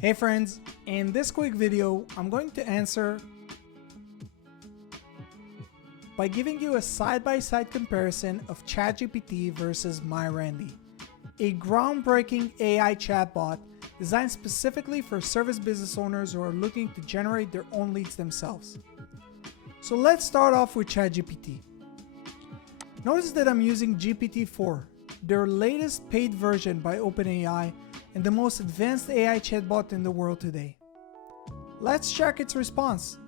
Hey friends, in this quick video, I'm going to answer by giving you a side-by-side comparison of ChatGPT versus MyRandy, a groundbreaking AI chatbot designed specifically for service business owners who are looking to generate their own leads themselves. So let's start off with ChatGPT. Notice that I'm using GPT-4, their latest paid version by OpenAI and the most advanced AI chatbot in the world today. Let's check its response.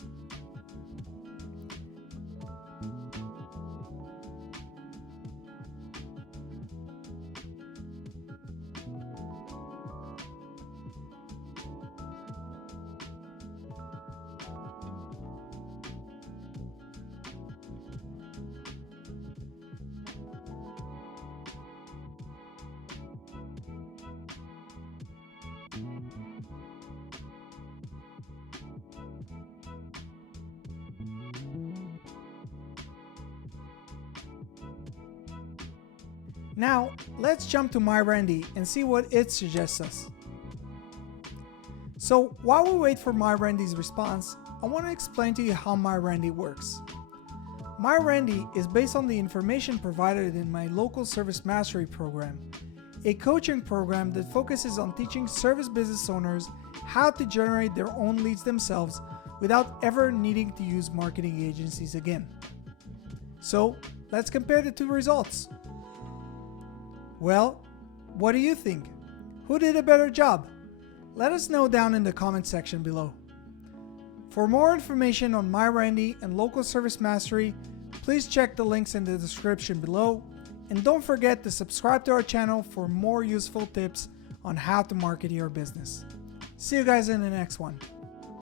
Now, let's jump to MyRandy and see what it suggests us. So, while we wait for MyRandy's response, I want to explain to you how MyRandy works. MyRandy is based on the information provided in my local service mastery program, a coaching program that focuses on teaching service business owners how to generate their own leads themselves without ever needing to use marketing agencies again. So, let's compare the two results. Well, what do you think? Who did a better job? Let us know down in the comment section below. For more information on MyRandy and Local Service Mastery, please check the links in the description below, and don't forget to subscribe to our channel for more useful tips on how to market your business. See you guys in the next one.